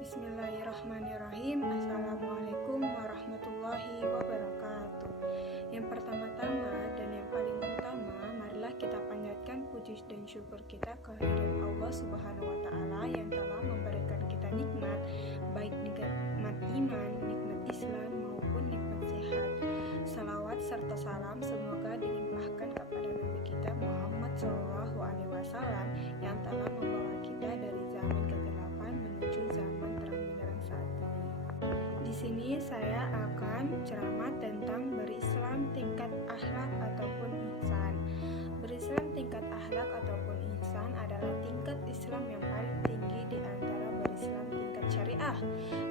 Bismillahirrahmanirrahim. Assalamualaikum warahmatullahi wabarakatuh. Yang pertama-tama dan yang paling utama, marilah kita panjatkan puji dan syukur kita kehadirat Allah Subhanahu wa Ta'ala yang telah memberikan kita nikmat, baik nikmat iman, nikmat Islam maupun nikmat sehat. Salawat serta salam semoga dilimpahkan kepada Nabi kita Muhammad SAW yang telah membawa kita dari zaman kegelapan menuju zaman terang-benderang saat ini. Di sini saya akan ceramah tentang berislam tingkat akhlak ataupun ihsan. Berislam tingkat akhlak ataupun ihsan adalah tingkat Islam yang paling tinggi di antara berislam tingkat syariah.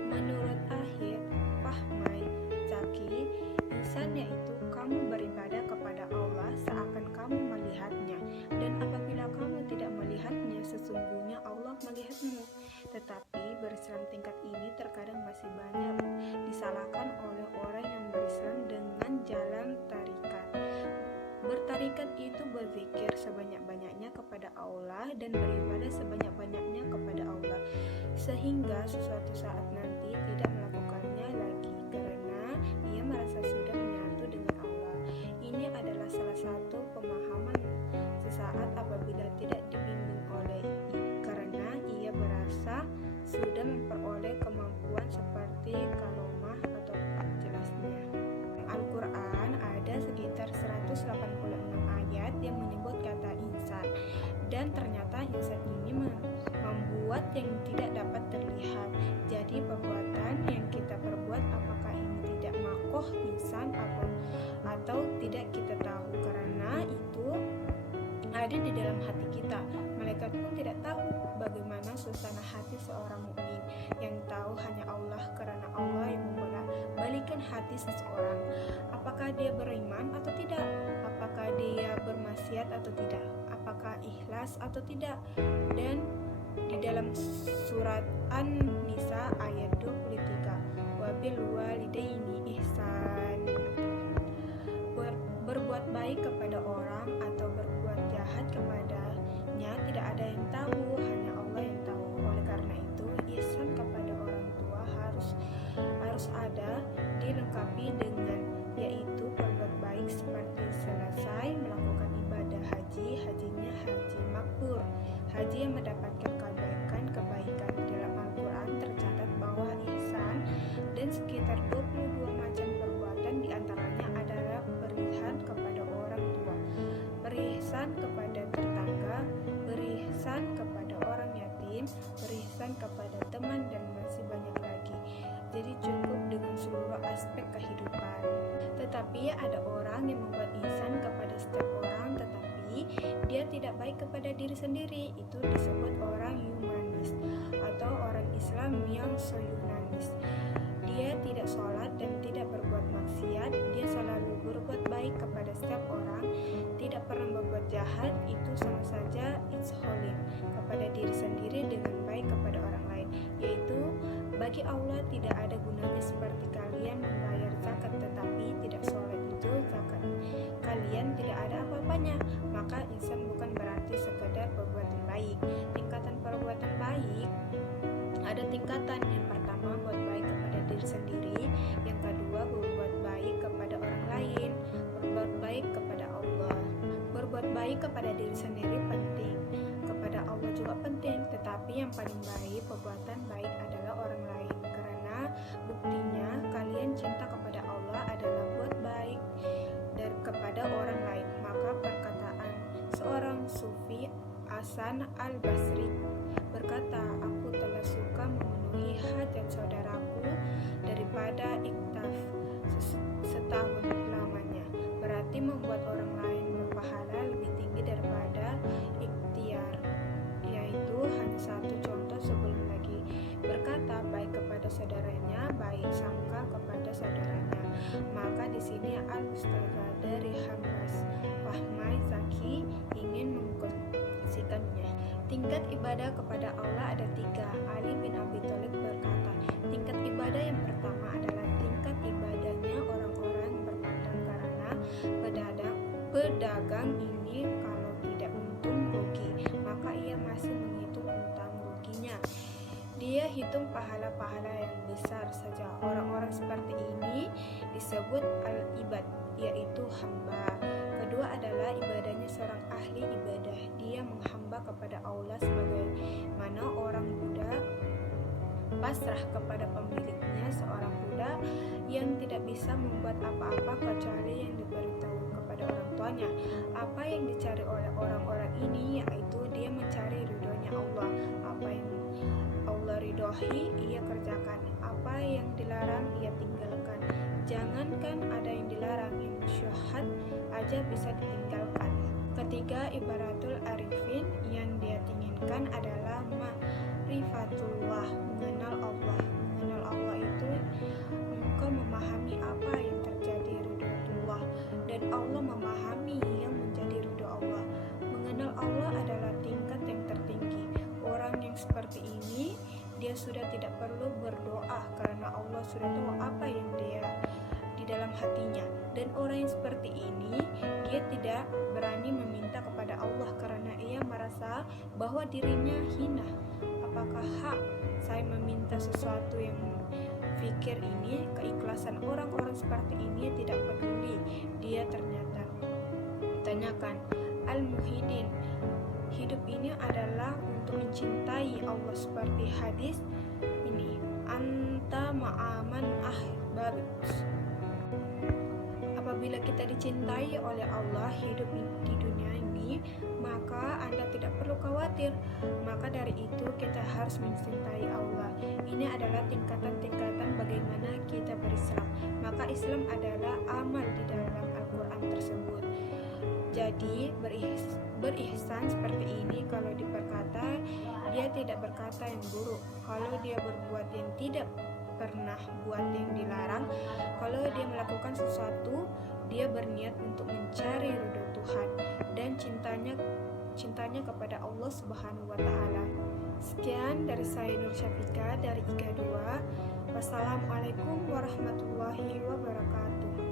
Menurut Akhir Fahmai Zaki, ihsan yaitu kamu beribadah kepada Allah seakan kamu melihatnya, dan apabila kamu tidak melihatnya, sesungguhnya Allah melihatmu. Tetapi berislam tingkat ini terkadang masih banyak disalahkan oleh orang yang berislam dengan jalan tarikat. Bertarikat itu berzikir sebanyak-banyaknya kepada Allah dan beribadah sebanyak-banyaknya kepada Allah, sehingga suatu saat nanti tidak melakukannya lagi karena ia merasa sudah menyatu dengan Allah. Ini adalah salah satu pemahaman sesaat apabila tidak dibimbing oleh karena ia berasa sudah memperoleh kemampuan seperti kalomah atau jelasnya. Al-Quran ada sekitar 186 ayat yang menyebut kata insan, dan ternyata insan ini membuat yang tidak dapat terlihat. Jadi perbuatan yang kita perbuat apakah ini tidak makoh insan atau tidak kita tahu, karena itu ada di dalam hati kita. Malaikat pun tidak tahu bagaimana suasana hati seorang mukmin. Yang tahu hanya Allah, karena Allah yang membolak-balikkan hati seseorang. Apakah dia beriman atau tidak? Apakah dia bermaksiat atau tidak? Apakah ikhlas atau tidak? Dan di dalam surat An-Nisa ayat 23, wabil walidaini ihsan. Berbuat baik kepada orang atau berbuat jahat kepadanya tidak ada yang tahu, hanya Allah yang tahu. Oleh karena itu, ihsan kepada orang tua harus ada, dilengkapi dengan yaitu berbuat baik seperti selesai melakukan ibadah hajinya haji makbur, haji yang mendapatkan kebaikan. Dalam Al-Quran tercatat bahwa ihsan dan sekitar 22 macam perbuatan diantaranya adalah berihsan kepada orang tua, berihsan kepada tetangga, berihsan kepada orang yatim, berihsan kepada teman, dan masih banyak lagi. Jadi cukup dengan seluruh aspek kehidupan. Tetapi ada orang yang membuat ihsan kepada setiap orang, tetapi dia tidak baik kepada diri sendiri. Itu disebut orang humanis atau orang Islam yang so-yunanis. Dia tidak sholat dan tidak berbuat maksiat. Dia selalu berbuat baik kepada setiap orang, tidak pernah berbuat jahat. Itu sama saja itzholim kepada diri sendiri dengan baik kepada orang lain. Yaitu bagi Allah tidak ada gunanya seperti kalian membayar zakat tetapi tidak sholat, itu zakat kalian tidak ada apa-apanya. Maka ihsan bukan berarti sekedar perbuatan baik. Tingkatan perbuatan baik ada tingkatan. Yang pertama buat baik kepada diri sendiri, yang kedua berbuat baik kepada orang lain, berbuat baik kepada Allah. Berbuat baik kepada diri sendiri penting, kepada Allah juga penting, tetapi yang paling baik perbuatan baik adalah orang lain, karena buktinya kalian cinta kepada Allah adalah buat baik dan kepada orang lain. Maka perkataan seorang sufi Hasan al-Basri berkata, aku telah suka memenuhi hajat saudaraku daripada iktaf setahun lamanya. Berarti membuat orang lain berpahala lebih tinggi daripada ikhtiar. Yaitu hanya satu contoh sebelum lagi berkata baik kepada saudaranya, baik sangka kepada saudaranya. Maka di sini Al-Ustazah dari Hamras Fahmai Zaki ingin mengkondisikannya. Tingkat ibadah kepada Allah ada 3. Ali bin Abi Thalib berkata, tingkat ibadah yang pertama adalah tingkat ibadahnya orang-orang berpandang, karena pedagang ini kalau tidak untung rugi, maka ia masih menghitung untung ruginya. Dia hitung pahala-pahala yang besar saja. Orang-orang seperti ini disebut al-ibad, yaitu hamba. Kedua adalah ibadahnya seorang ahli ibadah. Dia menghamba kepada Allah sebagaimana orang Buddha pasrah kepada pemiliknya. Seorang Buddha yang tidak bisa membuat apa-apa kecuali yang diberitahu kepada orang tuanya. Apa yang dicari oleh orang-orang ini yaitu dia mencari ridhonya Allah. Apa yang Allah ridhoi ia kerjakan, apa yang dilarang ia tinggalkan. Jangankan ada yang dilarang, yang syubhat aja bisa ditinggalkan. Ketiga, ibaratul arifin, yang dia inginkan adalah ma'rifatullah, mengenal Allah. Mengenal Allah itu engkau memahami apa yang terjadi ridhoullah, dan Allah memahami yang menjadi ridho Allah. Mengenal Allah adalah tingkat yang tertinggi. Orang yang seperti ini, dia sudah tidak perlu berdoa karena Allah sudah tahu apa yang dia di dalam hatinya. Dan orang yang seperti ini, dia tidak berani meminta kepada Allah karena ia merasa bahwa dirinya hina. Apakah hak saya meminta sesuatu yang fikir ini? Keikhlasan orang-orang seperti ini tidak peduli. Dia ternyata tanyakan al-muhidin, hidup ini adalah untuk mencintai Allah seperti hadis ini, anta ma'aman ahbab. Apabila kita dicintai oleh Allah hidup di dunia ini, maka Anda tidak perlu khawatir. Maka dari itu kita harus mencintai Allah. Ini adalah tingkatan-tingkatan bagaimana kita berislam. Maka Islam adalah amal di dalam Al-Quran tersebut. Jadi berihsan seperti ini, kalau diperkata dia tidak berkata yang buruk, kalau dia berbuat yang tidak pernah buat yang dilarang, kalau dia melakukan sesuatu dia berniat untuk mencari ridho Tuhan dan cintanya kepada Allah Subhanahu wa taala. Sekian dari saya Nur Syafika dari IKA 2. Wassalamualaikum warahmatullahi wabarakatuh.